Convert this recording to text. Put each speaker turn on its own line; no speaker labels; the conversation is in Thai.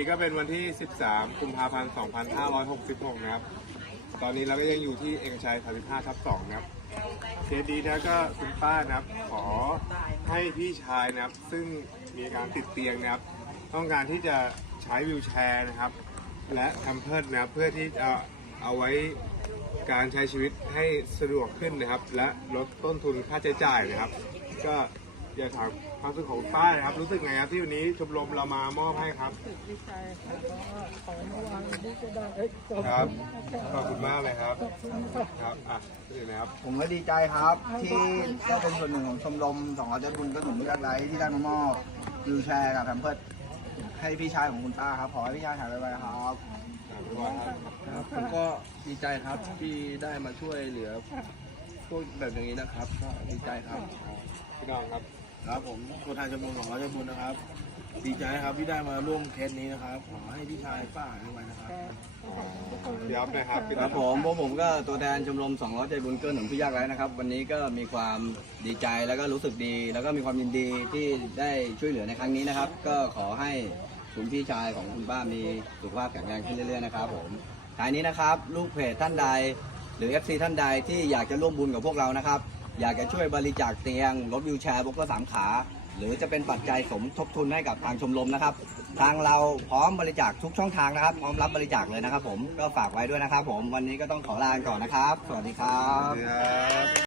นี้ก็เป็นวันที่ 13 กุมภาพันธ์ 2566 นะครับตอนนี้เราก็ยังอยู่ที่เอกชัย 35/2 นะครับเคสดีนะก็คุณป้านะครับขอให้พี่ชายนะครับซึ่งมีการติดเตียงนะครับต้องการที่จะใช้วีลแชร์นะครับและแพมเพิร์สนะครับเพื่อที่จะเอาไว้การใช้ชีวิตให้สะดวกขึ้นนะครับและลดต้นทุนค่าใช้จ่ายนะครับก็อยากถามความรู้สึกของป้านะครับรู้สึกไงครับที่วันนี้ชมรมเรามามอบให้ครับ
ดีใจครับขอเมื่อวานนี้ก็ได้
ครับขอบคุณมากเลยครับครับอ่ะนี่นะครับ
ผมก็ดีใจครับที่ได้เป็นส่วนหนึ่งของชมรม200ใจบุญกระหนุนยากไร้ที่ได้มามอบวิวแชร์กับแพมเพิร์สให้พี่ชายของคุณป้าครับขอให้พี่ชายหายไวๆครับ
ครับผมก็ดีใจครับที่ได้มาช่วยเหลือพวกแบบอย่างนี้นะครับก็ดีใจครับ
พี่น้องครับ
ครับผมตัวแทนชมรม200ใจบุญนะครับ ดีใจครับที่ได้มาร่วมเคสนี้นะครับขอให้พี่ชายป้าหายไวนะครับ
พี่อ๊อฟนะครับพี่
ค
อ๊
รั
อบ ฟ
ผมก็ตัวแทนชมรม200ใจบุญเกื้อหนุนผู้ยากไร้นะครับวันนี้ก็มีความดีใจแล้วก็รู้สึกดี แล้วก็มีความยินดีที่ได้ช่วยเหลือในครั้งนี้นะครับ ก็ขอให้คุณพี่ชายของคุณป้ามีสุขภาพแข็งแรงขึ้นเรื่อยๆนะครับผมท้ายนี้นะครับลูกเพจท่านใดหรือ FC ท่านใดที่อยากจะร่วมบุญกับพวกเรานะครับอยากจะช่วยบริจาคเตียงรถวิวแชร์บกละ3 ขาหรือจะเป็นปัจจัยสมทบทุนให้กับทางชมรมนะครับทางเราพร้อมบริจาคทุกช่องทางนะครับพร้อมรับบริจาคเลยนะครับผมก็ฝากไว้ด้วยนะครับผมวันนี้ก็ต้องขอลาก่อนนะครับสวัสดีครับ